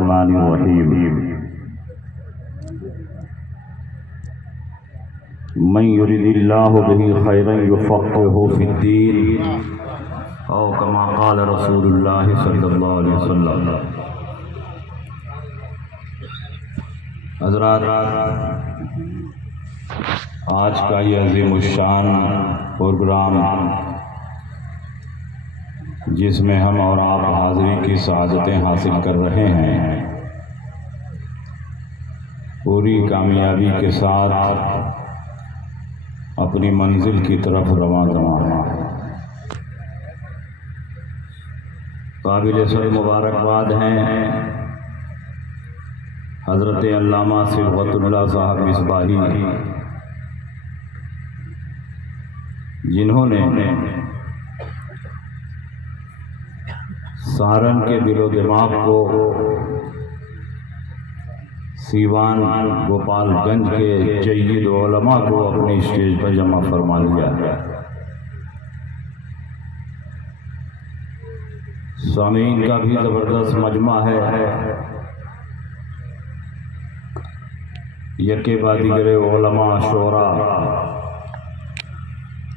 الرحمن الرحیم من یرد اللہ بہ خیرا یفقہہ فی الدین او کما قال رسول اللہ صلی اللہ علیہ وسلم۔ حضرات، آج کا یہ عظیم الشان پروگرام جس میں ہم اور آپ حاضری کی سعادتیں حاصل کر رہے ہیں، پوری کامیابی کے ساتھ اپنی منزل کی طرف رواں ہے۔ قابل صد مبارکباد ہیں حضرت علامہ صبغت اللہ صاحب مصباحی، جنہوں نے سہارن کے دل و دماغ کو سیوان گوپال گنج کے جید علماء کو اپنی اسٹیج پر جمع فرما لیا ہے۔ سامعین کا بھی زبردست مجمع ہے، یکے بعد دیگر علماء شعراء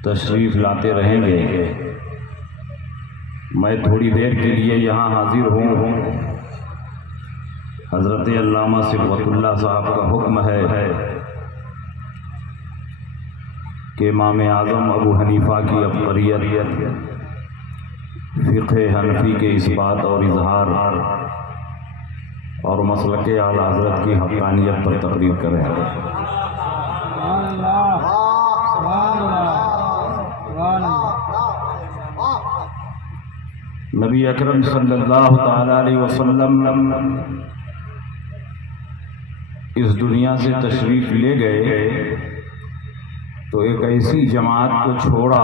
تشریف لاتے رہیں گے۔ میں تھوڑی دیر کے لیے یہاں حاضر ہوں۔ حضرت علامہ صبغت اللہ صاحب کا حکم ہے کہ امام اعظم ابو حنیفہ کی عبقریت، فقہ حنفی کے اثبات اور اظہار اور مسلک اعلیٰ حضرت کی حقانیت پر تقریر کریں۔ نبی اکرم صلی اللہ تعالی علیہ وسلم اس دنیا سے تشریف لے گئے تو ایک ایسی جماعت کو چھوڑا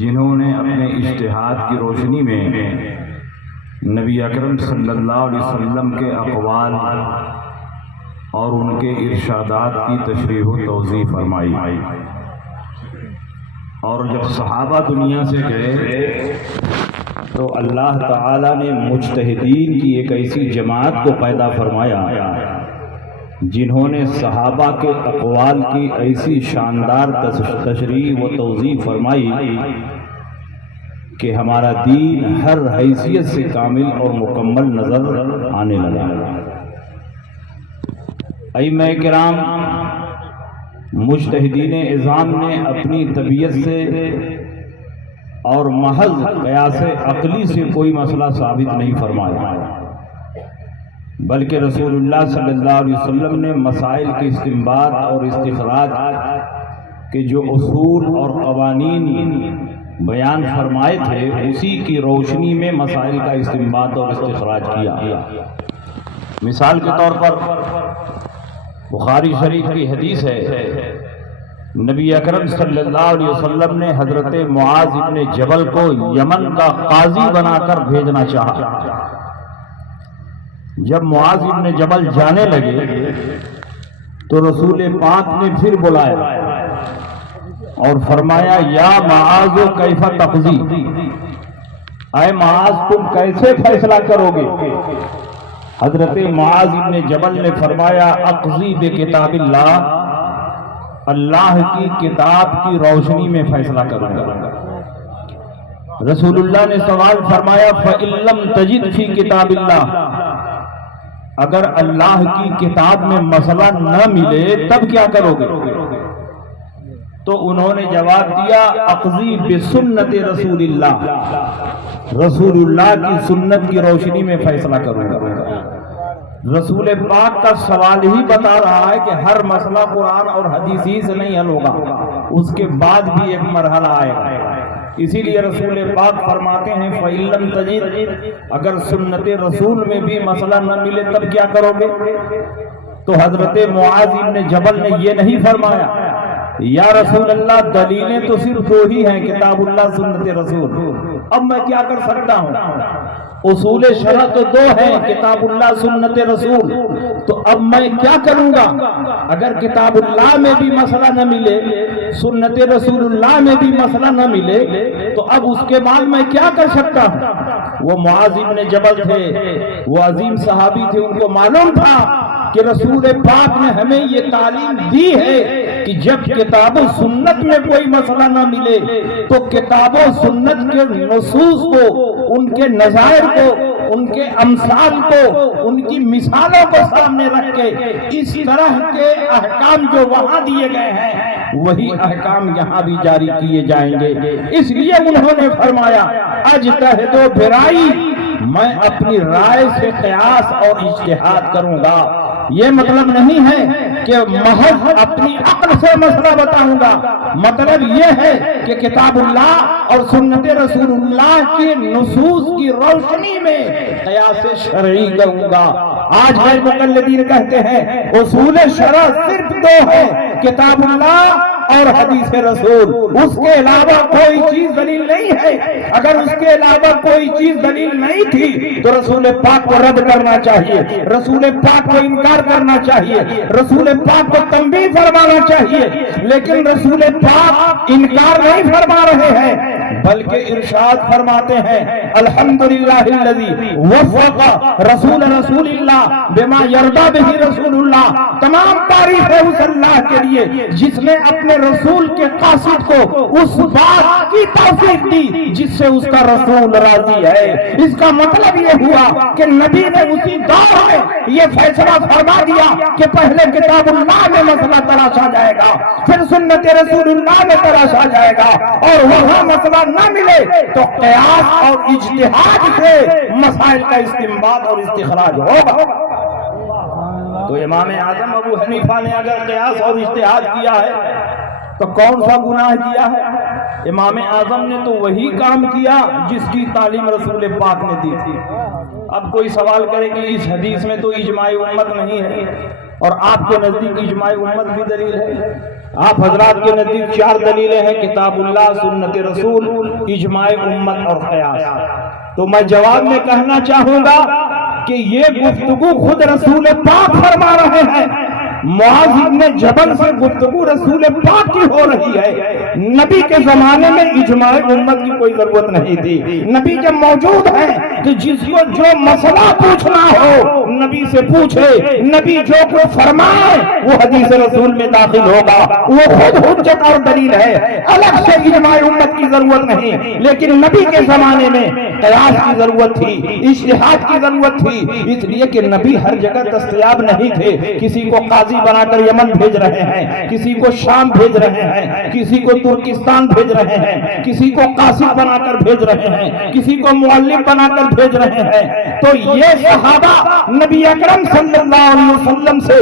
جنہوں نے اپنے اجتہاد کی روشنی میں نبی اکرم صلی اللہ علیہ وسلم کے اقوال اور ان کے ارشادات کی تشریح و توضیح فرمائی۔ اور جب صحابہ دنیا سے گئے تو اللہ تعالیٰ نے مجتہدین کی ایک ایسی جماعت کو پیدا فرمایا جنہوں نے صحابہ کے اقوال کی ایسی شاندار تشریح و توضیح فرمائی کہ ہمارا دین ہر حیثیت سے کامل اور مکمل نظر آنے لگا۔ ائمہ کرام مجتہدین اعظام نے اپنی طبیعت سے اور محض قیاس عقلی سے کوئی مسئلہ ثابت نہیں فرمایا، بلکہ رسول اللہ صلی اللہ علیہ وسلم نے مسائل کے استنباط اور استخراج کے جو اصول اور قوانین بیان فرمائے تھے، اسی کی روشنی میں مسائل کا استنباط اور استخراج کیا۔ مثال کے طور پر بخاری شریف کی حدیث ہے، نبی اکرم صلی اللہ علیہ وسلم نے حضرت معاذ ابن جبل کو یمن کا قاضی بنا کر بھیجنا چاہا۔ جب معاذ ابن جبل جانے لگے تو رسول پاک نے پھر بلایا اور فرمایا، یا معاذ کیف تقضی، اے معاذ تم کیسے فیصلہ کرو گے؟ حضرت معاذ ابن جبل نے فرمایا، اقضی بکتاب اللہ، اللہ کی کتاب کی روشنی میں فیصلہ کروں گا۔ رسول اللہ نے سوال فرمایا، فَإِن لَّمْ تَجِدْ فِي کتاب اللہ، اگر اللہ کی کتاب میں مسئلہ نہ ملے تب کیا کرو گے؟ تو انہوں نے جواب دیا، اقضی بسنت رسول اللہ، رسول اللہ کی سنت کی روشنی میں فیصلہ کروں گا۔ رسول پاک کا سوال ہی بتا رہا ہے کہ ہر مسئلہ قرآن اور حدیث ہی سے نہیں حل ہوگا، اس کے بعد بھی ایک مرحلہ آئے گا۔ اسی لیے رسول پاک فرماتے ہیں، فَإِن لَّمْ تَجِدْ، اگر سنت رسول میں بھی مسئلہ نہ ملے تب کیا کرو گے؟ تو حضرت معاذ بن جبل نے یہ نہیں فرمایا، یا رسول اللہ دلیلیں تو صرف دو ہی ہیں، کتاب اللہ سنت رسول، اب میں کیا کر سکتا ہوں؟ اصول شرع تو دو ہیں، کتاب اللہ سنت رسول، تو اب میں کیا کروں گا؟ اگر کتاب اللہ میں بھی مسئلہ نہ ملے، سنت رسول اللہ میں بھی مسئلہ نہ ملے، تو اب اس کے بعد میں کیا کر سکتا ہوں؟ وہ معاذ ابن جبل تھے، وہ عظیم صحابی تھے، ان کو معلوم تھا کہ رسول پاک نے ہمیں یہ تعلیم دی ہے کہ جب کتاب و سنت میں کوئی مسئلہ نہ ملے تو کتاب و سنت کے نصوص کو، ان کے نظائر کو، ان کے امثال کو، ان کی مثالوں کو سامنے رکھ کے اس طرح کے احکام جو وہاں دیے گئے ہیں وہی احکام یہاں بھی جاری کیے جائیں گے۔ اس لیے انہوں نے فرمایا اجتہد و برائی، میں اپنی رائے سے قیاس اور اجتہاد کروں گا۔ یہ مطلب نہیں ہے کہ محض اپنی عقل سے مسئلہ بتاؤں گا، مطلب یہ ہے کہ کتاب اللہ اور سنت رسول اللہ کی نصوص کی روشنی میں قیاس شرعی کروں گا۔ آج غیر مقلدین کہتے ہیں اصول شرع صرف دو ہے، کتاب اللہ اور حدیث رسول، اس کے علاوہ کوئی چیز دلیل نہیں ہے۔ اگر اس کے علاوہ کوئی چیز دلیل نہیں تھی تو رسول پاک کو رد کرنا چاہیے، رسول پاک کو انکار کرنا چاہیے، رسول پاک کو تنبیہ فرمانا چاہیے، لیکن رسول پاک انکار نہیں فرما رہے ہیں بلکہ ارشاد فرماتے ہیں الحمدللہ الذی وفق رسول اللہ بما یرضی بہ رسول اللہ، تمام تعریف ہے اس اللہ کے لیے جس نے اپنے رسول کے قاصد کو اس بات کی توفیق دی جس سے اس کا رسول راضی ہے۔ اس کا مطلب یہ ہوا کہ نبی نے اسی دور میں یہ فیصلہ فرما دیا کہ پہلے کتاب اللہ میں مسئلہ تلاشا جائے گا، پھر سنت رسول اللہ میں تلاشا جائے گا، اور وہاں مسئلہ نہ ملے تو قیاس اور اجتہاد سے مسائل کا استنباط اور استخراج ہوگا۔ تو امام اعظم ابو حنیفہ نے اگر قیاس اور اجتہاد کیا ہے تو کون سا گناہ کیا ہے؟ امام اعظم نے تو وہی کام کیا جس کی تعلیم رسول پاک نے دی تھی۔ اب کوئی سوال کرے کہ اس حدیث میں تو اجماع امت نہیں ہے، اور آپ کے نزدیک اجماع امت بھی دلیل ہے۔ آپ حضرات کے نزدیک 4 دلیلیں ہیں، کتاب اللہ، سنت رسول، اجماع امت اور قیاس۔ تو میں جواب میں کہنا چاہوں گا کہ یہ گفتگو خود رسول پاک فرما رہے ہیں، معاذ ابن جبل سے گفتگو رسول پاک کی ہو رہی ہے۔ نبی کے زمانے میں اجماع امت کی کوئی ضرورت نہیں تھی، نبی جب موجود ہیں تو جس کو جو مسئلہ پوچھنا ہو نبی سے پوچھے، نبی جو کو فرمائے وہ حدیث رسول میں داخل ہوگا، وہ خود حجت اور دلیل ہے، الگ سے اجماع امت کی ضرورت نہیں۔ لیکن نبی کے زمانے میں قیاس کی ضرورت تھی، اجتہاد کی ضرورت تھی، اس لیے کہ نبی ہر جگہ دستیاب نہیں تھے۔ کسی کو قاضی بنا کر یمن بھیج رہے ہیں، کسی کو شام بھیج رہے ہیں، کسی کو ترکستان بھیج رہے ہیں، کسی کو قاصد بنا کر بھیج رہے ہیں، کسی کو معلم بنا کر بھیج رہے ہیں۔ تو یہ صحابہ نبی اکرم صلی اللہ علیہ وسلم سے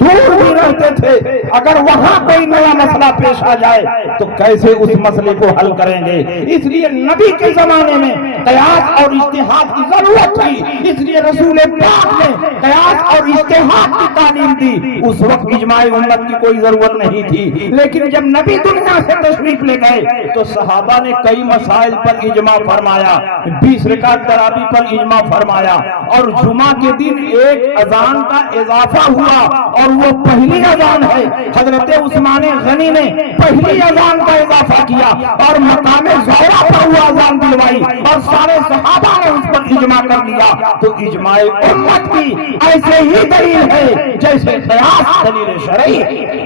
دور بھی رہتے تھے، اگر وہاں کوئی نیا مسئلہ پیش آ جائے تو کیسے اس مسئلے کو حل کریں گے؟ اس لیے نبی کے زمانے میں قیاس اور اجتہاد کی ضرورت تھی، اس لیے رسول پاک نے قیاس اور اجتہاد کی تعلیم دی۔ اس وقت اجماع امت کی کوئی ضرورت نہیں تھی، لیکن جب نبی دنیا سے تشریف لے گئے تو صحابہ نے کئی مسائل پر اجماع فرمایا، 20 رکعت تراویح پر اجماع فرمایا، اور جمعہ کے دن ایک اذان کا اضافہ ہوا اور وہ پہلی اذان ہے۔ حضرت عثمان غنی نے پہلی اذان کا اضافہ کیا اور مقام زہرا پر وہ اذان دلوائی، اور سارے صحابہ نے اس پر اجماع کر لیا۔ تو اجماع امت کی ایسے ہی دلیل ہے جیسے قیاس دلیل شرعی ہے۔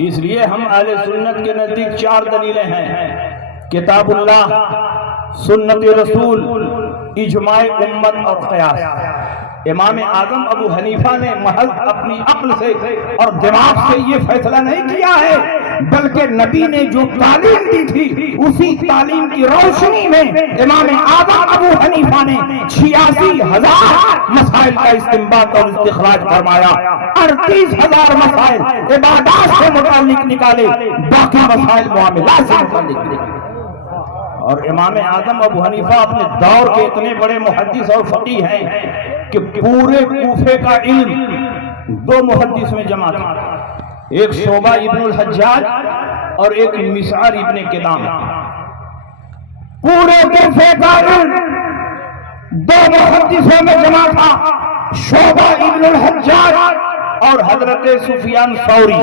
اس لیے ہم اہل سنت کے نزدیک 4 دلیلیں ہیں، کتاب اللہ، سنت رسول، اجماع امت اور قیاس۔ امام اعظم ابو حنیفہ نے محض اپنی عقل سے اور دماغ سے یہ فیصلہ نہیں کیا ہے، بلکہ نبی نے جو تعلیم دی تھی اسی تعلیم کی روشنی میں امام اعظم ابو حنیفہ نے 86,000 مسائل کا استنباط اور استخراج فرمایا، 38,000 مسائل عبادات سے متعلق نکالے، باقی مسائل معاملات سے متعلق نکالے۔ اور امام اعظم ابو حنیفہ اپنے دور کے اتنے بڑے محدث اور فقیہ ہیں کہ پورے کوفے کا علم 2 محدث میں جمع تھا، ایک شعبہ ابن الحجاج اور ایک مسعر ابن کدام۔ پورے کوفے کا علم 2 محدثوں میں جمع تھا، شعبہ ابن الحجاج اور حضرت سفیان ثوری۔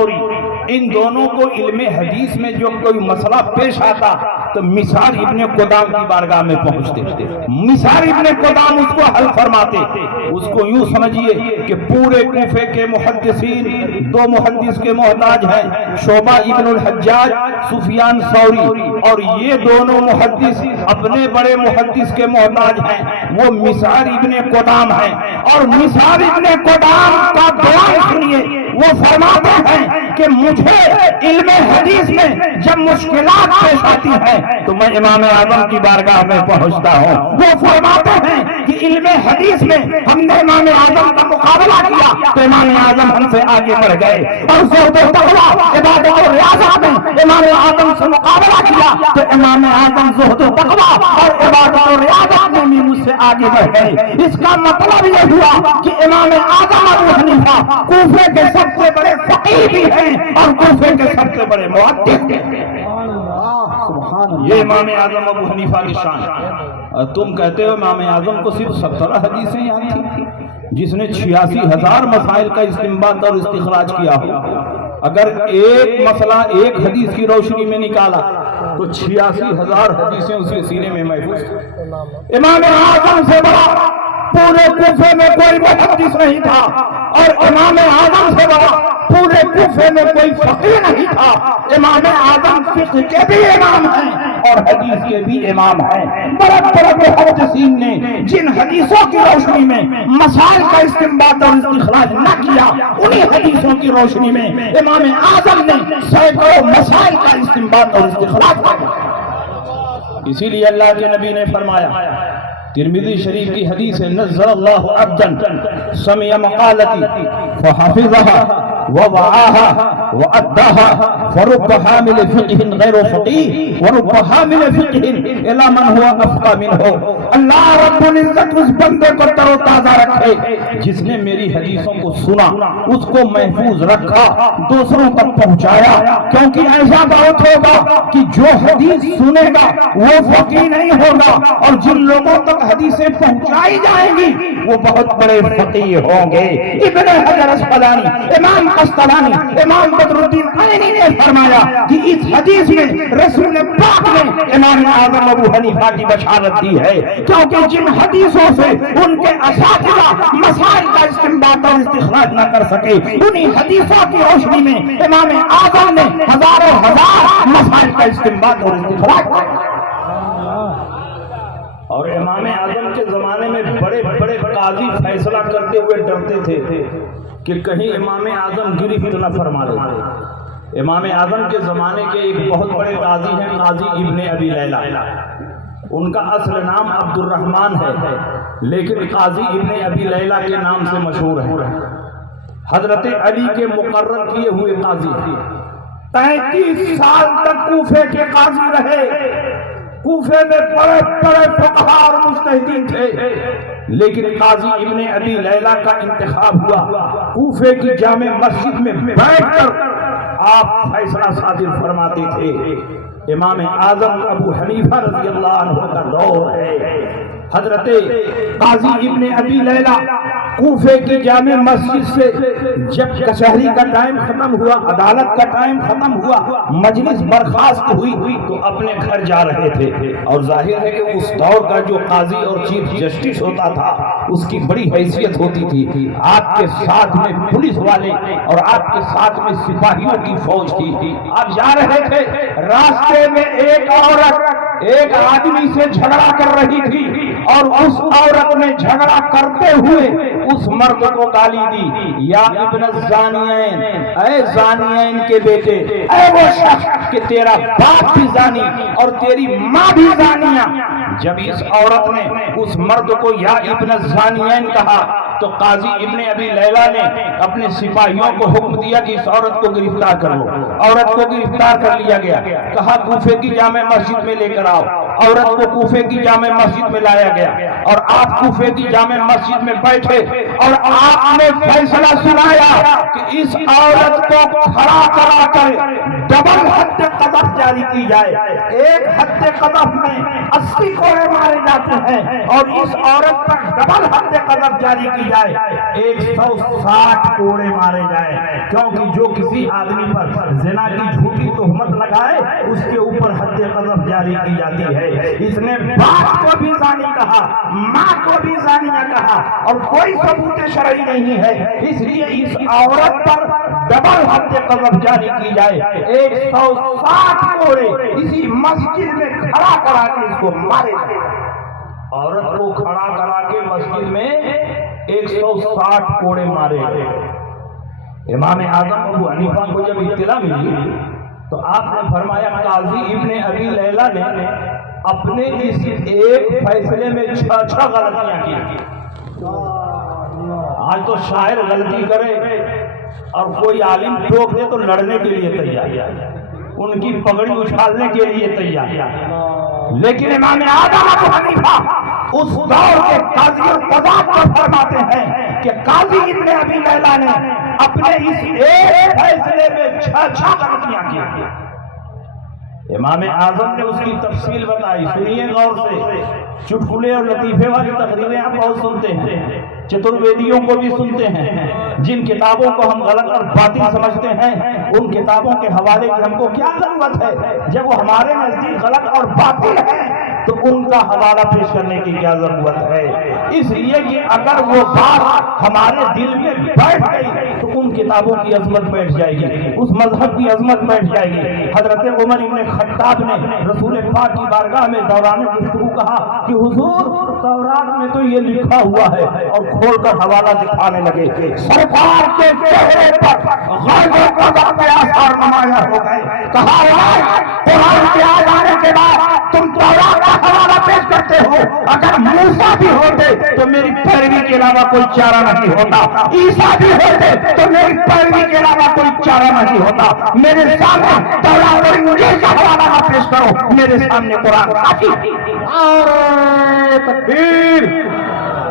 ان دونوں کو علم حدیث میں جو کوئی مسئلہ پیش آتا تو مسعر ابن قدام کی بارگاہ میں پہنچتے، مسعر ابن قدام اس کو حل فرماتے۔ اس کو یوں سمجھیے کہ پورے کوفے کے محدثین دو محدث کے محتاج ہیں، شعبہ ابن الحجاج، سفیان ثوری، اور یہ دونوں محدث اپنے بڑے محدث کے محتاج ہیں، وہ مسعر ابن قدام ہیں۔ اور مسعر ابن قدام کا بیان سنیے، وہ فرماتے ہیں کہ مجھے علم حدیث میں جب مشکلات پیش آتی ہیں تو میں امام اعظم کی بارگاہ میں پہنچتا ہوں۔ وہ فرماتے ہیں کہ علم حدیث میں ہم نے امام اعظم کا مقابلہ کیا تو امام اعظم ہم سے آگے بڑھ گئے، اور زہد و تقویٰ، عبادت و ریاضت میں امام اعظم سے مقابلہ کیا تو امام اعظم زہد و تقویٰ اور عبادت و ریاضت میں بھی مجھ سے آگے بڑھ گئے۔ اس کا مطلب یہ ہوا کہ امام اعظم ابو حنیفہ کوفے کے سب سے بڑے فقیہ بھی ہیں اور کوفے کے سب سے بڑے محدث بھی ہیں۔ یہ امام اعظم ابو حنیفہ کی شان ہے۔ تم کہتے ہو امام اعظم کو صرف 17 حدیثیں یاد تھی، جس نے 86,000 مسائل کا استنباط اور استخراج کیا ہو۔ اگر ایک مسئلہ ایک حدیث کی روشنی میں نکالا تو 86,000 حدیثیں اس کے سینے میں محفوظ تھیں۔ امام اعظم سے بڑا پورے کوفے میں کوئی محدث نہیں تھا، اور امام اعظم سے بڑا پورے کوفے میں کوئی فقیہ نہیں تھا۔ امام اعظم فقہ کے بھی امام ہیں اور حدیث کے بھی امام ہیں۔ بڑے بڑے محدثین نے جن حدیثوں کی روشنی میں مسائل کا استنباط اور استخراج نہ کیا، انہی حدیثوں کی روشنی میں امام اعظم نے سینکڑوں مسائل کا استنباط اور استخراج کیا۔ اسی لیے اللہ کے نبی نے فرمایا، ترمذی شریف کی حدیث ہے، نزل اللہ عبدا سمع مقالتی فحفظها ووعاها وأداها فرب حامل فقه غير فقيه ورب حامل فقه إلى من هو أفقه منه۔ اللہ رب العزت اس بندے کو تر و تازہ رکھے جس نے میری حدیثوں کو سنا، اس کو محفوظ رکھا، دوسروں تک پہنچایا، کیونکہ ایسا بہت ہوگا کہ جو حدیث سنے گا وہ فقیہ نہیں ہوگا، اور جن لوگوں تک حدیثیں پہنچائی جائیں گی وہ بہت بڑے فقیہ ہوں گے۔ ابن حجر اسقلانی، امام قسطلانی، امام بدر الدین عینی نے فرمایا کہ اس حدیث میں رسول پاک نے امام اعظم ابو حنیفہ کی بشارت دی ہے، کیونکہ جن حدیثوں سے ان کے اساتذہ مسائل کا استنباط اور استخراج نہ کر سکے، انہی حدیثوں کی روشنی میں امام اعظم نے ہزاروں ہزار مسائل کا استنباط اور استخراج کیا۔ اور امام اعظم کے زمانے میں بڑے بڑے قاضی فیصلہ کرتے ہوئے ڈرتے تھے کہ کہیں امام اعظم گرفت نہ فرما لے۔ امام اعظم کے زمانے کے ایک بہت بڑے قاضی ہیں، قاضی ابن ابی لیلہ، ان کا اصل نام عبد الرحمن ہے، لیکن قاضی ابن ابی لیلہ کے نام سے مشہور ہے۔ حضرت علی کے مقرر کیے ہوئے قاضی 33 سال تک کوفے کے قاضی رہے۔ کوفے میں بڑے بڑے فقہاء اور مجتہدین تھے، لیکن قاضی ابن ابی لیلہ کا انتخاب ہوا۔ کوفے کی جامع مسجد میں بیٹھ کر آپ فیصلہ صادر فرماتے تھے۔ امام اعظم ابو حنیفہ رضی اللہ عنہ کا دور ہے۔ حضرت قاضی ابن ابی لیلہ کوفے کی جامع مسجد سے جب کچہری کا ٹائم ختم ہوا، عدالت کا ٹائم ختم ہوا، مجلس برخاست ہوئی تو اپنے گھر جا رہے تھے، اور ظاہر ہے کہ اس دور کا جو قاضی اور چیف جسٹس ہوتا تھا اس کی بڑی حیثیت ہوتی تھی۔ آپ کے ساتھ میں پولیس والے اور آپ کے ساتھ میں سپاہیوں کی فوج تھی۔ آپ جا رہے تھے، راستے میں ایک عورت ایک آدمی سے جھگڑا کر رہی تھی، اور اس عورت نے جھگڑا کرتے ہوئے اس مرد کو گالی دی، یا ابن الزانیین، اے زانیین کے بیٹے، اے وہ شخص کہ تیرا باپ بھی زانی اور تیری ماں بھی زانیہ۔ جب اس عورت نے اس مرد کو یا ابن الزانیین کہا تو قاضی ابن ابی لیلہ نے اپنے سپاہیوں کو حکم دیا کہ اس عورت کو گرفتار کر لو۔ عورت کو گرفتار کر لیا گیا، کہا کوفے کی جامع مسجد میں لے کر آؤ۔ عورت کو کوفے کی جامع مسجد میں لایا گیا اور آپ کوفے کی جامع مسجد میں بیٹھے اور آپ نے فیصلہ سنایا کہ اس عورت کو کھڑا کرا کر ڈبل حد قذف جاری کی جائے. ایک حد قذف میں 80 کوڑے مارے جاتے ہیں اور اس عورت پر ڈبل حد قذف جاری کی جائے 160 کوڑے مارے جائے. کیونکہ جو کسی آدمی پر زنا کی جھوٹی تہمت لگائے اس کے اوپر حد قذف جاری کی جاتی ہے. اس نے باپ کو بھی زانی کہا, ماں کو بھی زانیہ کہا اور کوئی ثبوت شرعی نہیں ہے, اس لیے اس عورت پر ڈبل حد قذف جاری کی جائے. 160 کوڑے اسی مسجد میں کھڑا کرا کے اس کو مارے جائے. عورت کو کھڑا کرا کے مسجد میں 160 کوڑے مارے گئے. امام اعظم ابو حنیفہ کو جب اطلاع ملی تو آپ نے فرمایا قاضی ابن ابی لیلہ نے اپنے اس ایک فیصلے میں 6 غلطیاں کی. آج تو شاعر غلطی کرے اور کوئی عالم ٹوک دے تو لڑنے کے لیے تیار, ان کی پگڑی اچھالنے کے لیے تیار. لیکن امام اعظم ابو حنیفہ اس دور کے قاضی القضات کو فرماتے ہیں کہ قاضی ابن ابی لیلہ نے اپنے اس ایک فیصلے میں 6 غلطیاں کی. امام اعظم نے اس کی تفصیل بتائی. سنیے غور سے, چٹکلے اور لطیفے والی تقریریں آپ بہت سنتے ہیں, چترویدیوں کو بھی سنتے ہیں. جن کتابوں کو ہم غلط اور باطل سمجھتے ہیں ان کتابوں کے حوالے کی ہم کو کیا ضرورت ہے جب وہ ہمارے نزدیک غلط اور باطل ہے تو ان کا حوالہ پیش کرنے کی کیا ضرورت ہے. اس لیے کہ اگر وہ بات ہمارے دل میں بیٹھ گئی تو ان کتابوں کی عظمت بیٹھ جائے گی, اس مذہب کی عظمت بیٹھ جائے گی. حضرت عمر ابن خطاب نے رسول پاک کی بارگاہ میں دوران گفتگو کہا کہ حضور تورات میں تو یہ لکھا ہوا ہے, اور کھول کر حوالہ دکھانے لگے. سرکار کے چہرے پر غیب و قضا کے آثار نمایاں ہو گئے. کہا قرآن کے آ جانے کے بعد تم تورات کا حوالہ پیش کرتے ہو, اگر موسیٰ بھی ہوتے تو میری پیروی کے علاوہ کوئی چارہ نہیں ہوتا, عیسیٰ بھی ہوتے تو میری پیروی کے علاوہ کوئی چارہ نہیں ہوتا. میرے سامنے تورات اور انجیل کا حوالہ نہ پیش کرو, میرے سامنے قرآن کافی. نعرہ تکبیر,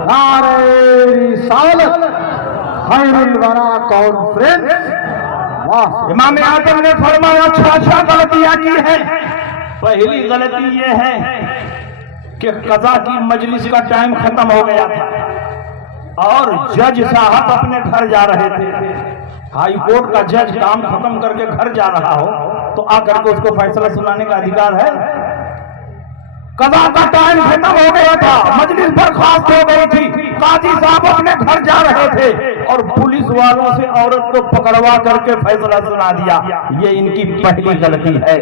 نعرہ رسالت, خیر الورا کانفرنس. امام اعظم نے فرمایا 6 غلطیاں کی ہیں. پہلی غلطی یہ ہے کہ قضا کی مجلس کا ٹائم ختم ہو گیا تھا اور جج صاحب اپنے گھر جا رہے تھے. ہائی کورٹ کا جج کام ختم کر کے گھر جا رہا ہو تو آ کر کے اس کو فیصلہ سنانے کا ادھیکار ہے. قضا کا ٹائم ختم ہو گیا تھا, مجلس برخاست ہو گئی تھی, قاضی صاحب اپنے گھر جا رہے تھے اور پولیس والوں سے عورت کو پکڑوا کر کے فیصلہ سنا دیا. یہ ان کی پہلی غلطی ہے.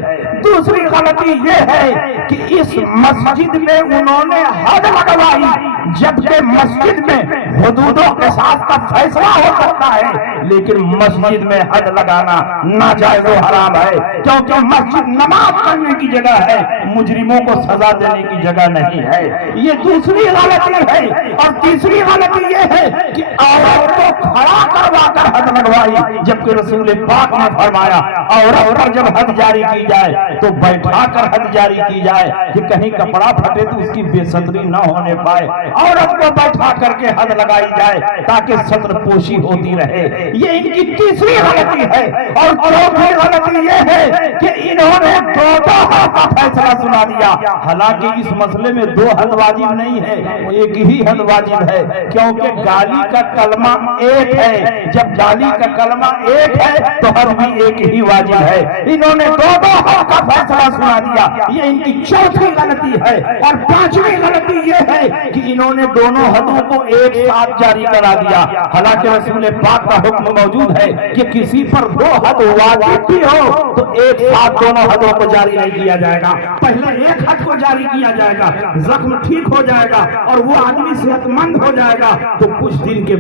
دوسری غلطی یہ ہے کہ اس مسجد میں انہوں نے حد لگوائی, جبکہ مسجد میں حدودوں کے ساتھ کا فیصلہ ہو سکتا ہے لیکن مسجد میں حد لگانا ناجائز و حرام ہے, کیونکہ مسجد نماز پڑھنے کی جگہ ہے, مجرموں کو سزا دینے کی جگہ نہیں ہے. یہ دوسری غلطی ہے. اور تیسری غلطی یہ ہے کہ عورت کو کھڑا کروا کر حد لگوائی, جبکہ رسول پاک نے فرمایا عورت پر جب حد جاری کی جائے تو بیٹھا کر حد جاری کی جائے کہ کہیں کپڑا پھٹے تو اس کی بے ستری نہ ہونے پائے. عورت کو بیٹھا کر کے حد لگائی جائے تاکہ ستر پوشی ہوتی رہے. یہ ان کی تیسری غلطی ہے. اور چوتھی غلطی یہ ہے کہ انہوں نے 2 حد کا فیصلہ سنا دیا, حالانکہ اس مسئلے میں 2 حد واجب نہیں ہے, ایک ہی حد واجب ہے, کیونکہ گالی کا کلمہ ایک ہے. جب گالی کا کلمہ ایک ہے تو حد بھی ایک ہی واجب ہے. انہوں نے 2 حد کا فیصلہ سنا دیا. یہ ان کی چوتھی غلطی ہے. اور 5ویں غلطی یہ ہے کہ انہوں نے دونوں حدوں کو ایک ساتھ جاری کرا دیا, حالانکہ رسول پاک کا حکم موجود ہے کہ کسی پر 2 حد واجب بھی ہو تو ایک ساتھ دونوں حدوں کو جاری نہیں کیا جائے گا. پہلے ایک حد کو جاری کیا جائے گا, زخم ٹھیک ہو جائے گا اور وہ آدمی صحت مند ہو جائے گا, تو کچھ دن کے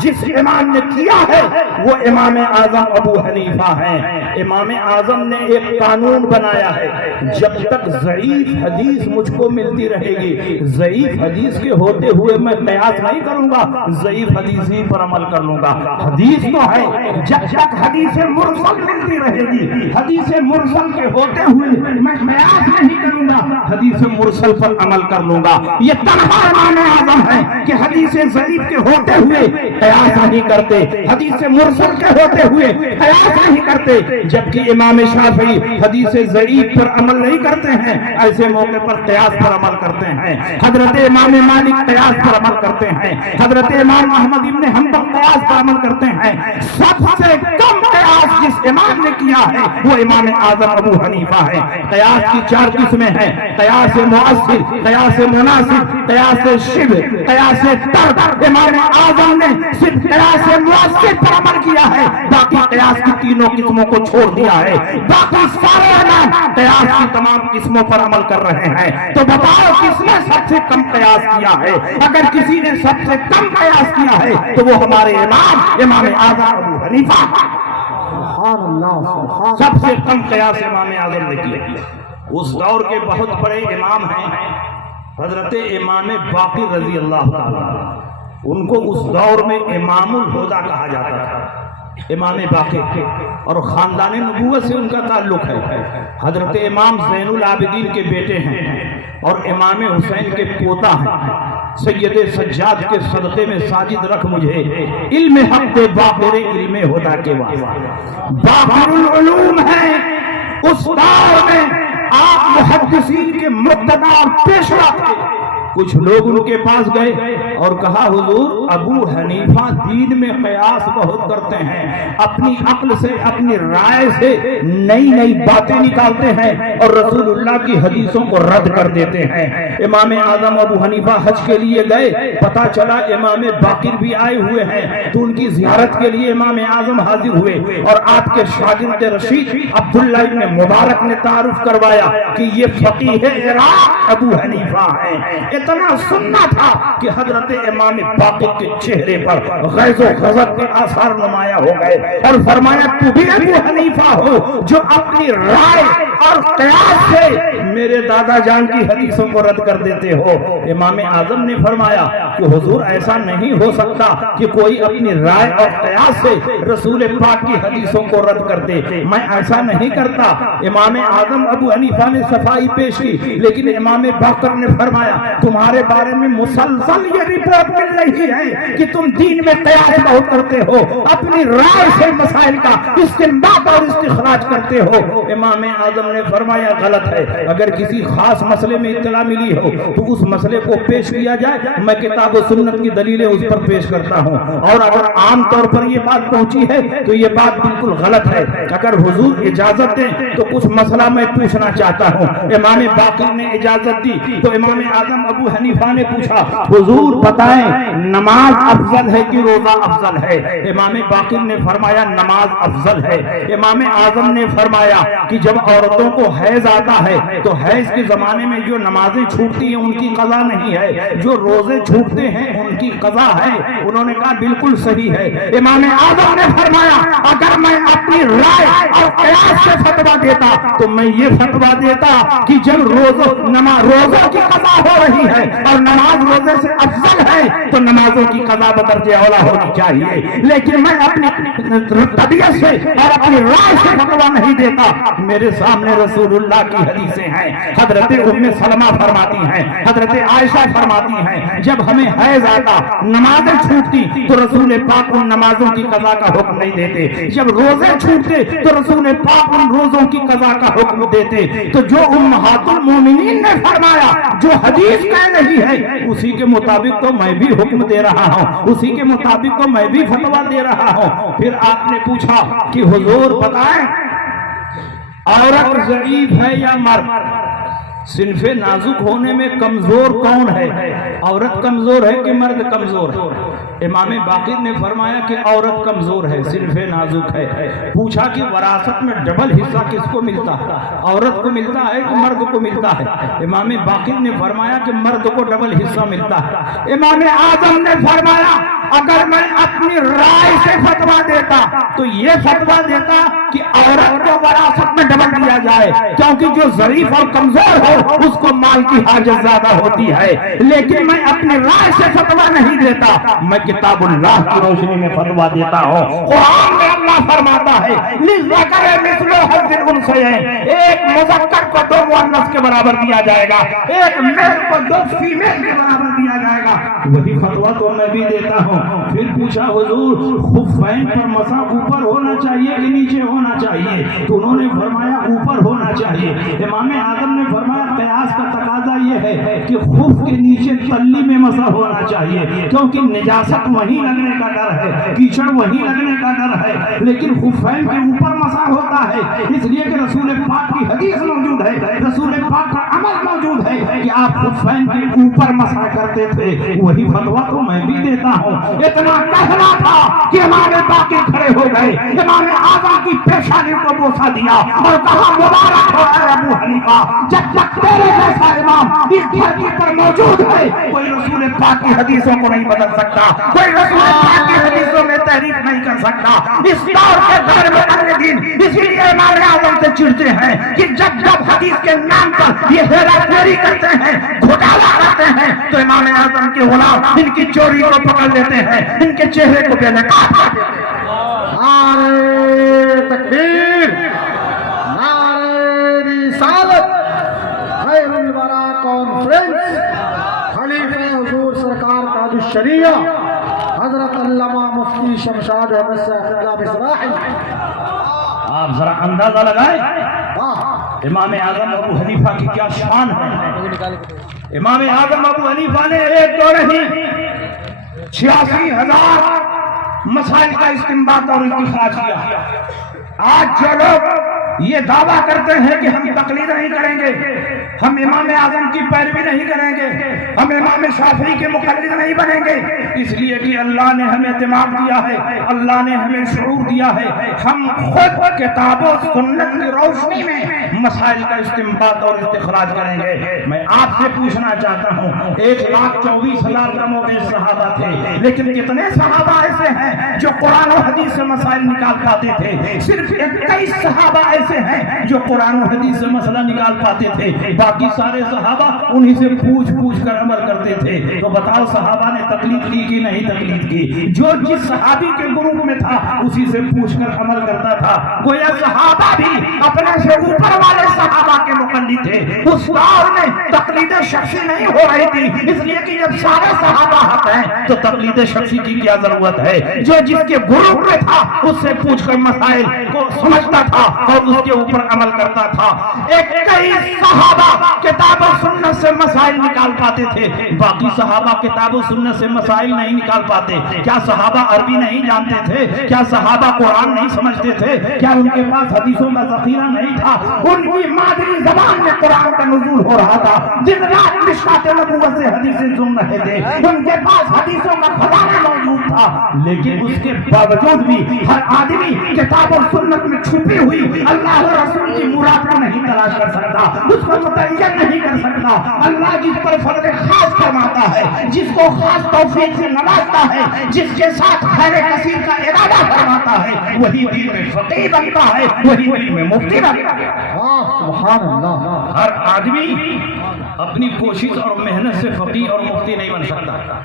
جس امام نے کیا ہے وہ امام اعظم ابو حنیفہ ہیں۔ امام اعظم نے ایک قانون بنایا ہے، جب تک ضعیف حدیث مجھ کو ملتی رہے گی، ضعیف حدیث کے ہوتے ہوئے میں قیاس نہیں کروں گا، ضعیف حدیث ہی پر عمل کر لوں گا۔ حدیث تو ہے، جب تک حدیث مرسل ملتی رہے گی، حدیث مرسل کے ہوتے ہوئے میں قیاس نہیں کروں گا، حدیث مرسل پر عمل کر لوں گا۔ یہ تنہا امام اعظم ہے کہ حدیث ضعیف کے ہوتے ہوئے قیاس نہیں کرتے، حدیث مرسل کے ہوتے ہوئے قیاس نہیں کرتے، جبکہ امام شافعی حدیث ضعیف پر عمل نہیں کرتے ہیں، ایسے موقع پر قیاس پر عمل کرتے ہیں۔ حضرت امام مالک قیاس پر عمل کرتے ہیں، حضرت امام احمد ابن حنبل قیاس پر عمل کرتے ہیں۔ سب سے کم قیاس جس امام نے کیا ہے وہ امام اعظم ابو حنیفہ ہے۔ قیاس کی 4 قسمیں ہیں، قیاس مؤثر، قیاس مناسب، قیاس شبہ، قیاس طرد۔ امام اعظم نے صرف قیاس مؤثر پر عمل کیا ہے، باقی قیاس کی تینوں قسموں کو چھوڑ دیا ہے، باقی سارے امام قیاس کی تمام قسموں پر عمل کر رہے ہیں۔ تو بتاؤ کس نے سب سے کم قیاس کیا ہے؟ اگر کسی نے سب سے کم قیاس کیا ہے تو وہ ہمارے امام اعظم ابو حنیفہ، سبحان اللہ، سبحان سب سے کم قیاس امام اعظم نے کیا۔ اس دور کے بہت بڑے امام ہیں حضرت امام باقر رضی اللہ تعالیٰ، ان کو اس دور میں امام الہدیٰ کہا جاتا تھا، امام باقر، اور خاندان نبوت سے ان کا تعلق ہے۔ حضرت امام زین العابدین کے بیٹے ہیں اور امام حسین کے پوتا ہیں۔ سید سجاد کے صدقے میں ساجد رکھ مجھے، علم حق دے باقر علم ہدیٰ کے واسطے۔ باقر العلوم ہے، اس دور میں آپ محدثین کے مقتدی اور پیشوا تھے۔ کچھ لوگ ان کے پاس گئے اور کہا حضور ابو حنیفہ دین میں قیاس بہت کرتے ہیں، اپنی عقل سے اپنی رائے سے نئی نئی باتیں نکالتے ہیں اور رسول اللہ کی حدیثوں کو رد کر دیتے ہیں۔ امام اعظم ابو حنیفہ حج کے لیے گئے، پتا چلا امام باقر بھی آئے ہوئے ہیں، تو ان کی زیارت کے لیے امام اعظم حاضر ہوئے اور آپ کے شاگرد رشید عبداللہ ابن مبارک نے تعارف کروایا کہ یہ فقیہ عراق ابو حنیفہ ہیں۔ اتنا سننا تھا کہ حضرت امام باقر کے چہرے پر غیظ و غضب کے آثار نمایاں ہو گئے اور فرمایا تو بھی ابو حنیفہ ہو جو اپنی رائے اور قیاس سے میرے دادا جان کی حدیثوں کو رد کر دیتے ہو۔ امام اعظم نے فرمایا کہ حضور ایسا نہیں ہو سکتا کہ کوئی اپنی رائے اور قیاس سے رسول پاک کی حدیثوں کو رد کر دے، میں ایسا نہیں کرتا۔ امام اعظم ابو حنیفہ نے صفائی پیش کی، لیکن امام باقر نے فرمایا تمہارے بارے میں مسلسل یہ رپورٹ مل رہی ہے کہ تم دین میں قیاس بہت کرتے ہو، اپنی رائے سے مسائل کا استنباط اور استخراج کرتے ہو۔ امام اعظم نے فرمایا غلط ہے، اگر کسی خاص مسئلے میں اطلاع ملی ہو تو اس مسئلے کو پیش کیا جائے، میں کتاب و سنت کی دلیلیں اس پر پیش کرتا ہوں، اور اگر عام طور پر یہ بات پہنچی ہے تو یہ بات بالکل غلط ہے۔ اگر حضور اجازت دیں تو کچھ مسئلہ میں پوچھنا چاہتا ہوں۔ امام باقر نے اجازت دی تو امام اعظم ابو حنیفہ نے پوچھا حضور بتائیں نماز افضل ہے کہ روزہ افضل ہے؟ امام باقر نے فرمایا نماز افضل ہے۔ امام اعظم نے فرمایا کہ جب عورتوں کو حیض آتا ہے تو حیض کے زمانے میں جو نمازیں چھوٹتی ہیں ان کی قضا نہیں ہے، جو روزے چھوٹتے ہیں ان کی قضا ہے۔ انہوں نے کہا بالکل صحیح ہے۔ امام اعظم نے فرمایا اگر میں اپنی رائے اور قیاس سے فتویٰ دیتا تو میں یہ فتویٰ دیتا کہ جب روزوں کی قضا ہو رہی ہے اور نماز روزے سے افضل ہے تو نمازوں کی قضا بدرجہ اولا ہونی چاہیے، لیکن میں اپنی طبیعت سے اور اپنی رائے سے فتویٰ نہیں دیتا۔ میرے سامنے رسول اللہ کی حدیثیں ہیں، حضرت ام سلمہ فرماتی ہیں، حضرت عائشہ فرماتی ہیں جب ہمیں حیض آتا نمازیں چھوٹتی تو رسول پاک ان نمازوں کی قضا کا حکم نہیں دیتے، جب روزے چھوٹتے تو رسول پاک ان روزوں کی قضا کا حکم دیتے۔ تو جو امہات المومنین نے فرمایا جو حدیث کہہ رہی ہے اسی کے مطابق تو میں بھی حکم دے رہا ہوں، اسی کے مطابق تو میں بھی فتویٰ دے رہا ہوں۔ پھر آپ نے پوچھا کہ حضور بتائیں عورت ضعیف ہے یا مرد؟ صنف نازک ہونے میں کمزور کون ہے؟ عورت کمزور ہے کہ مرد کمزور ہے؟ امام باقر نے فرمایا کہ عورت کمزور ہے، صنف نازک ہے. پوچھا کہ وراثت میں ڈبل حصہ کس کو ملتا ہے؟ عورت کو ملتا ہے کہ مرد کو ملتا ہے؟ امام باقر نے فرمایا کہ مرد کو ڈبل حصہ ملتا ہے. امام اعظم نے فرمایا اگر میں اپنی رائے سے فتویٰ دیتا تو یہ فتویٰ دیتا کہ عورت کو وراثت میں ڈبل دیا جائے، کیونکہ جو ضعیف اور کمزور ہو اس کو مال کی حاجت زیادہ ہوتی ہے. لیکن میں اپنی رائے سے فتویٰ نہیں دیتا، میں کتاب اللہ کی روشنی میں فتویٰ دیتا ہوں. قرآن میں اللہ فرماتا ہے للذکر مثل حظ الانثیین، ایک مذکر کو دو مؤنث کے برابر دیا جائے گا، ایک میل کو دو فیمیل کے برابر دیا جائے گا. وہی فتویٰ تو میں بھی دیتا ہوں. پھر پوچھا حضور خفین پر مسح اوپر ہونا چاہیے کہ نیچے ہونا چاہیے؟ تو انہوں نے فرمایا اوپر ہونا چاہیے. امام اعظم نے فرمایا قیاس کا تقاضا یہ ہے کہ خف کے نیچے تلی میں مسح ہونا چاہیے، کیونکہ نجاست وہیں لگنے کا ڈر ہے، کیچڑ وہیں لگنے کا ڈر ہے. لیکن خفین کے اوپر مسح ہوتا ہے اس لیے کہ رسول پاک کی حدیث موجود ہے، رسول پاک کا عمل موجود ہے کہ آپ خفین کے اوپر مسح کرتے تھے. وہی فتویٰ تو میں بھی دیتا ہوں. اتنا کہنا تھا کہ امام باقر کھڑے ہو گئے، امام اعظم کی پیشانی کو بوسہ دیا اور کہا مبارک ہو اے ابو حنیفہ، جب تک تیرے جیسا امام اس دھرتی پر موجود ہے کوئی رسول پاک کی حدیثوں کو نہیں بدل سکتا، کوئی رسول پاک کی حدیثوں میں تحریف نہیں کر سکتا. اس دور کے دور میں اہل دین اسی لیے امام اعظم سے چڑھتے ہیں کہ جب جب حدیث کے نام پر یہ ہیرا پھیری کرتے ہیں، گھوٹالا کرتے ہیں، تو امام اعظم کے غلام ان کی چوری کو پکڑ لیتے ہیں، ان کے چہرے کو بے نقاب کر دیتے ہیں. نعرہ تکبیر، نعرہ رسالت. خیر الورا کانفرنس خلیفہ حضور سرکار تاج الشریعہ حضرت علامہ مفتی شمشاد احمد صاحب اللہ مصراحی. آپ ذرا اندازہ لگائیں امام اعظم ابو حنیفہ کی کیا شان ہے. امام اعظم ابو حنیفہ نے ایک دو نہیں 86,000 مسائل کا استنباط اور استخراج کیا. آج جو لوگ یہ دعویٰ کرتے ہیں کہ ہم تقلید نہیں کریں گے، ہم امام اعظم کی پیروی نہیں کریں گے، ہم امام شافعی کے مقلد نہیں بنیں گے، اس لیے کہ اللہ نے ہمیں دماغ دیا ہے، اللہ نے ہمیں شعور دیا ہے. ہم خود کتاب و سنت کی روشنی میں مسائل کا استنباط اور استخراج کریں گے. میں آپ سے پوچھنا چاہتا ہوں 1,24,000 کم و بیش صحابہ تھے، لیکن کتنے صحابہ ایسے ہیں جو قرآن و حدیث سے مسائل نکال پاتے تھے؟ صرف 21 صحابہ ایسے ہیں جو قرآن و حدیث سے مسئلہ نکال پاتے تھے، باقی سارے صحابہ انہی سے پوچھ کر عمل کرتے تھے. تو بتاؤ صحابہ نے تقلید کی کہ نہیں تقلید کی؟ جو جس صحابی کے گروپ میں تھا اسی سے پوچھ کر عمل کرتا تھا. گویا صحابہ بھی اپنے سے اوپر والے صحابہ کے مقلد تھے. اس دور میں تقلید شخصی نہیں ہو رہی تھی، اس لیے کہ جب سارے صحابہ حق ہیں تو تقلید شخصی کی کیا ضرورت ہے؟ جو جس کے گروپ میں تھا اس سے پوچھ کر مسائل کو سمجھتا تھا اور اس کے اوپر عمل کرتا تھا. 21 صحابہ کتاب و سنت سے مسائل نکال پاتے تھے، باقی صحابہ کتاب و سنت سے مسائل نہیں نکال پاتے. کیا صحابہ عربی نہیں جانتے تھے؟ کیا صحابہ قرآن نہیں سمجھتے تھے؟ کیا ان کے پاس حدیثوں کا ذخیرہ نہیں تھا؟ ان کی مادری زبان میں قرآن کا نزول ہو رہا تھا، دن رات مشکات نبوت سے حدیثیں سن رہے تھے، ان کے پاس حدیثوں کا خزانہ موجود تھا. لیکن اس کے باوجود بھی ہر آدمی کتاب و سنت میں چھپی ہوئی اللہ و رسول کی مراد کو نہیں تلاش کر سکتا، اس کو متعین نہیں کر سکتا. اللہ جس پر فضل خاص فرماتا ہے، جس کو خاص توفیق سے نوازتا ہے، جس کے ساتھ خیر کثیر کا ارادہ فرماتا ہے، وہی دین میں فقیہ بنتا ہے، وہی دین میں مفتی بنتا ہے. سبحان اللہ. ہر آدمی اپنی کوشش اور محنت سے فقیہ اور مفتی نہیں بن سکتا.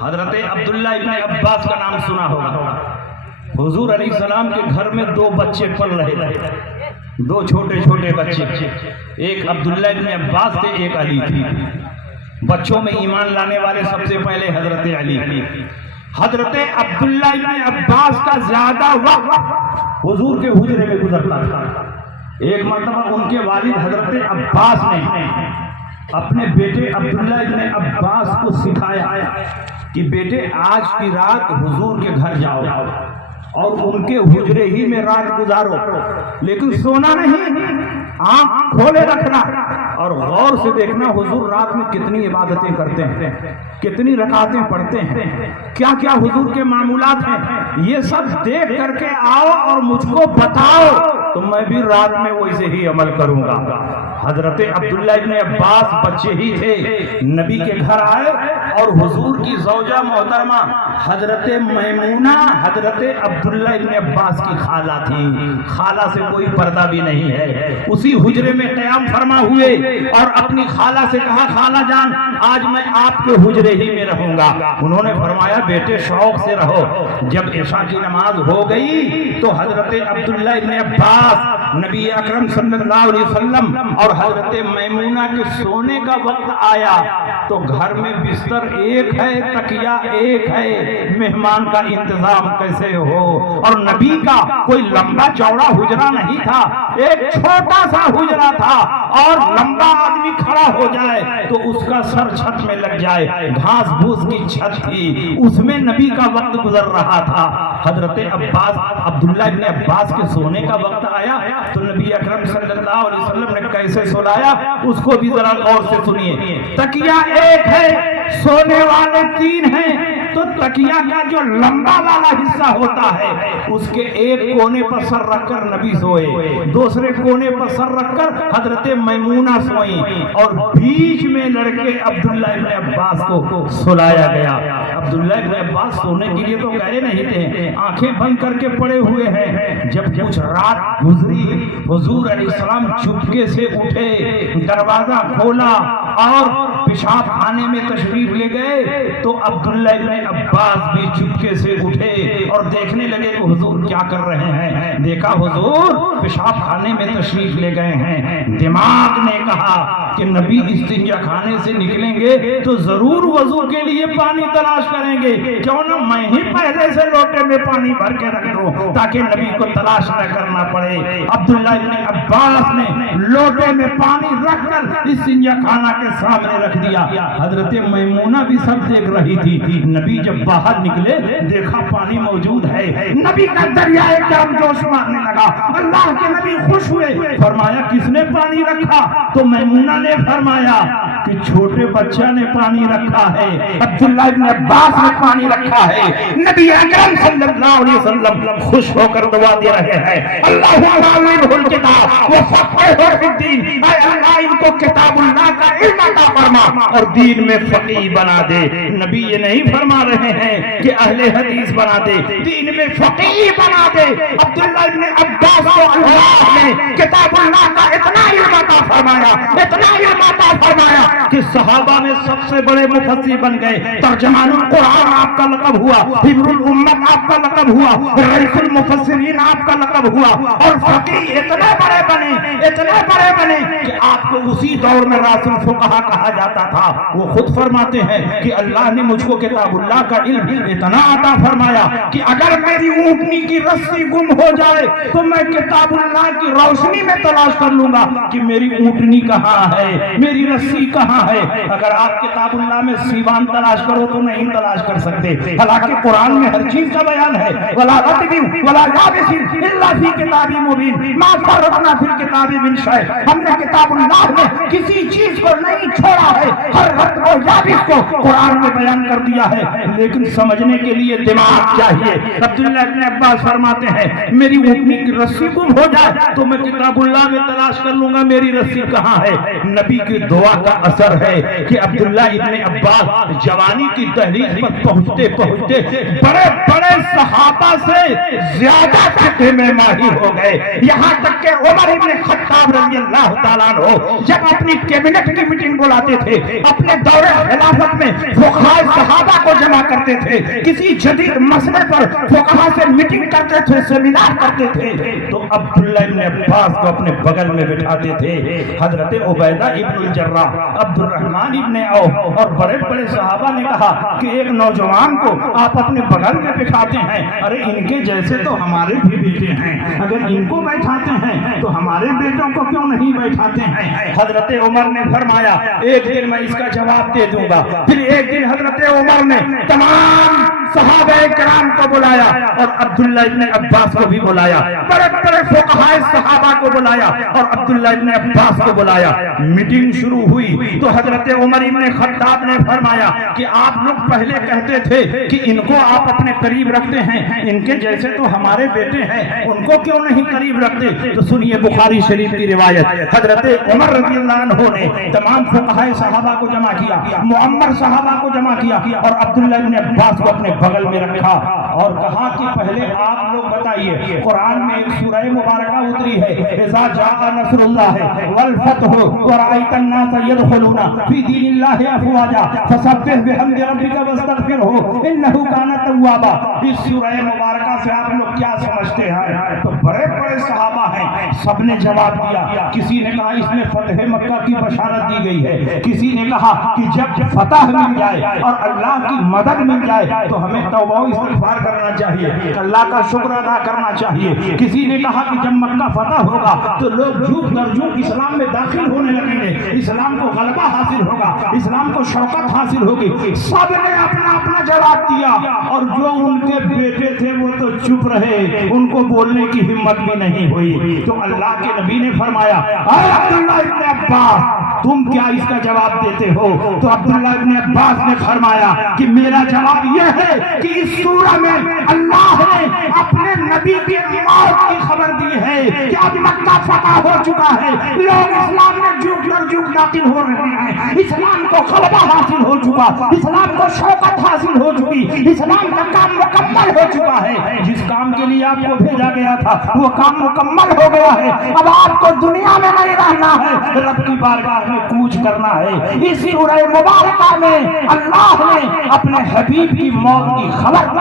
حضرت عبداللہ ابن عباس کا نام سنا ہوگا. حضور علیہ السلام کے گھر میں 2 بچے پل رہے تھے، 2 چھوٹے چھوٹے بچے، ایک عبداللہ ابن عباس تھے، ایک علی تھی. بچوں میں ایمان لانے والے سب سے پہلے حضرت علی. حضرت عبداللہ ابن عباس کا زیادہ وقت حضور کے حجرے میں گزرتا تھا. ایک مرتبہ ان کے والد حضرت عباس نے اپنے بیٹے عبداللہ ابن عباس کو سکھایا کہ بیٹے آج کی رات حضور کے گھر جاؤ. اور ان کے حجرے ہی میں رات گزارو، لیکن سونا نہیں، آنکھ کھولے رکھنا اور غور سے دیکھنا حضور رات میں کتنی عبادتیں کرتے ہیں، کتنی رکعتیں پڑھتے ہیں، کیا کیا حضور کے معمولات ہیں، یہ سب دیکھ کر کے آؤ اور مجھ کو بتاؤ تو میں بھی رات میں ویسے ہی عمل کروں گا۔ حضرت عبداللہ ابن عباس بچے ہی تھے، نبی کے گھر آئے اور حضور کی زوجہ محترمہ حضرت میمونہ حضرت عبداللہ ابن عباس کی خالہ تھی، خالہ سے کوئی پردہ بھی نہیں ہے، اسی حجرے میں قیام فرما ہوئے اور اپنی خالہ سے کہا خالہ جان آج میں آپ کے حجرے ہی میں رہوں گا۔ انہوں نے فرمایا بیٹے شوق سے رہو۔ جب عشاء کی نماز ہو گئی تو حضرت عبداللہ ابن عباس نبی اکرم صلی اللہ علیہ وسلم اور حضرت میمونہ کے سونے کا وقت آیا تو گھر میں بستر ایک ہے، تکیہ ایک ہے، مہمان کا انتظام کیسے ہو؟ اور نبی کا کوئی لمبا چوڑا حجرہ نہیں تھا، ایک چھوٹا سا حجرہ تھا اور لمبا آدمی کھڑا ہو جائے تو اس کا سر چھت میں لگ جائے، گھاس بھوس کی چھت تھی، اس میں نبی کا وقت گزر رہا تھا۔ حضرت عباس عبداللہ ابن عباس کے سونے کا وقت آیا تو نبی اکرم صلی اللہ علیہ وسلم نے کیسے سلایا اس کو بھی ذرا غور سے سنیے۔ تکیہ ایک ہے، سونے والے تین ہیں، تو تکیہ کا جو لمبا والا حصہ ہوتا ہے اس کے ایک کونے پر سر رکھ کر نبی سوئے، دوسرے کونے پر سر رکھ کر حضرت میمونہ سوئیں اور بیچ میں لڑکے عبداللہ ابن عباس کو سلایا گیا۔ عبداللہ ابن عباس سونے کے لیے تو گئے نہیں تھے، آنکھیں بند کر کے پڑے ہوئے ہیں۔ جب کچھ رات گزری حضور علیہ السلام چپکے سے اٹھے، دروازہ کھولا اور پیشاب خانے میں تشریف لے گئے تو عبداللہ ابن عباس بھی چپکے سے اٹھے اور دیکھنے لگے کہ حضور کیا کر رہے ہیں۔ دیکھا حضور پیشاب خانے میں تشریف لے گئے ہیں۔ دماغ نے کہا کہ نبی استنجا خانے سے نکلیں گے تو ضرور وضو کے لیے پانی تلاش کریں گے، کیوں نہ میں ہی پہلے سے لوٹے میں پانی بھر کے رکھ دوں تاکہ نبی کو تلاش نہ کرنا پڑے۔ عبداللہ ابن عباس نے لوٹے میں پانی رکھ کر استنجا خانہ کے سامنے رکھ دیا۔ حضرت میمونہ بھی سب دیکھ رہی تھی۔ نبی جب باہر نکلے دیکھا پانی موجود ہے، نبی کا دریائے کرم جوش مارنے لگا۔ اللہ کے نبی خوش ہوئے، فرمایا کس نے پانی رکھا؟ تو میمونہ نے فرمایا کہ چھوٹے بچہ نے پانی رکھا ہے، عبداللہ ابن عباس نے پانی رکھا ہے۔ نبی اکرم صلی اللہ علیہ وسلم خوش ہو کر دعا دے رہے ہیں، اللہم علمہ الکتاب وفقہہ فی الدین، اے اللہ ان کو کتاب اللہ کا علم عطا فرما اور دین میں فقیہ بنا دے۔ نبی یہ نہیں فرما رہے ہیں کہ اہل حدیث بنا دے، دین میں فقیہ بنا دے۔ عبداللہ ابن عباس کو اللہ نے کتاب اللہ کا اتنا علم عطا فرمایا، اتنا علم عطا فرمایا کہ صحابہ میں سب سے بڑے مفسر بن گئے۔ ترجمان القرآن آپ کا لقب ہوا، حبر الامت آپ کا لقب ہوا، رئیس المفسرین آپ کا لقب ہوا، اور فقیہ اتنے بڑے بنے، اتنے بڑے بنے کہ آپ کو اسی دور میں راس الفقہا کہا جاتا تھا۔ وہ خود فرماتے ہیں کہ اللہ نے مجھ کو کتاب اللہ کا علم اتنا عطا فرمایا کہ اگر میری اونٹنی کی رسی گم ہو جائے تو میں کتاب اللہ کی روشنی میں تلاش کر لوں گا کہ میری اونٹنی کہاں ہے، میری رسی کہاں ہے۔ اگر آپ کتاب اللہ میں سیوان تلاش کرو تو نہیں تلاش کر سکتے، حالانکہ قرآن میں ہر چیز کا بیان ہے۔ ولا رطب ولا یابس الا فی کتاب مبین، ما فرطنا فی الکتاب من شیء، ہم نے کتاب اللہ میں کسی چیز کو نہیں چھوڑا ہے، ہر رطب و یابس کو قرآن میں بیان کر دیا ہے، لیکن سمجھنے کے لیے دماغ چاہیے۔ عبداللہ ابن عباس فرماتے ہیں میری اونٹنی کی رسی گم ہو جائے تو میں کتاب اللہ میں تلاش کر لوں گا میری رسی کہاں ہے۔ نبی کی دعا کا اثر ہے کہ عبداللہ ابن عباس جوانی کی دہلیز پر پہنچتے پہنچتے بڑے بڑے صحابہ سے زیادہ فقہ میں ماہر ہو گئے، یہاں تک کہ عمر ابن خطاب رضی اللہ تعالیٰ عنہ جب اپنی کیبنٹ کی میٹنگ بلاتے تھے، اپنے دور خلافت میں فقہاء صحابہ کو جمع کرتے تھے، کسی جدید مسئلے پر فقہاء سے میٹنگ کرتے تھے، سیمینار کرتے تھے، تو عبداللہ ابن عباس کو اپنے بغل میں بٹھاتے تھے۔ حضرت عبیدہ ابن الجراح، عبد الرحمن ابن عوف اور بڑے بڑے صحابہ نے کہا کہ ایک نوجوان کو آپ اپنے بغل میں بٹھاتے ہیں، ارے ان کے جیسے تو ہمارے بھی بیٹے ہیں، اگر ان کو بیٹھاتے ہیں تو ہمارے بیٹوں کو کیوں نہیں بیٹھاتے ہیں؟ حضرت عمر نے فرمایا ایک دن میں اس کا جواب دے دوں گا۔ پھر ایک دن حضرت عمر نے تمام صحابہ کرام کو بلایا اور عبداللہ ابن عباس کو بھی بلایا، بڑے بڑے فقہاء صحابہ کو بلایا اور عبداللہ ابن عباس کو بلایا۔ میٹنگ شروع ہوئی تو حضرت عمر ابن خطاب نے فرمایا کہ آپ لوگ پہلے کہتے تھے کہ ان کو آپ اپنے قریب رکھتے ہیں، ان کے جیسے تو ہمارے بیٹے ہیں، ان کو کیوں نہیں قریب رکھتے؟ تو سنیے بخاری شریف کی روایت، حضرت عمر رضی اللہ عنہ نے تمام فقہاء صحابہ کو جمع کیا، معمر صحابہ کو جمع کیا اور عبداللہ ابن عباس کو اپنے بغل میں رکھا اور کہا کہ پہلے آپ لوگ بتائیے، قرآن میں ایک سورہ مبارکہ اتری ہے، اذا جاء نصر اللہ والفتح ورأيت الناس يدخلون في دين الله افواجا فسبح بحمد ربك واستغفره انه كان توابا۔ اس سورہ مبارکہ سے آپ لوگ کیا سمجھتے ہیں؟ تو بڑے بڑے صحابہ ہیں، سب نے جواب دیا۔ کسی نے کہا اس میں فتح مکہ کی بشارت دی گئی ہے، کسی نے کہا کہ جب فتح مل جائے اور اللہ کی مدد مل جائے تو ہمیں توبہ و استغفار کرنا چاہیے، اللہ کا شکر ادا کرنا چاہیے۔ کسی نے کہا کہ جب مکہ فتح ہوگا تو لوگ جھوٹ در جھوٹ اسلام میں داخل ہونے لگیں گے، اسلام کو غلبہ حاصل ہوگا، اسلام کو شوکت حاصل ہوگی۔ سب نے اپنا اپنا جواب دیا اور جو ان کے بیٹے تھے وہ تو چپ رہے، ان کو بولنے کی ہمت بھی نہیں ہوئی۔ تو اللہ کے نبی نے فرمایا، اے عبداللہ ابن عباس تم کیا اس کا جواب دیتے ہو؟ تو عبداللہ ابن عباس نے فرمایا کہ میرا جواب یہ ہے کہ اس سورہ میں اللہ نے اپنے نبی کی موت کی خبر دی ہے کہ اب مکہ فتح ہو چکا ہے، لوگ اسلام میں جھوٹ در جھوٹ داخل ہو رہے ہیں، اسلام کو غلبہ حاصل ہو چکا، اسلام کو شوکت حاصل ہو چکی، اسلام کا کام مکمل ہو چکا ہے۔ جس کام کے لیے آپ کو بھیجا گیا تھا وہ کام مکمل ہو گیا ہے، اب آپ کو دنیا میں نہیں رہنا ہے، رب کی بارگاہ میں کوچ کرنا ہے۔ اس سورہ مبارکہ میں اللہ نے اپنے حبیب کی موت کی خبر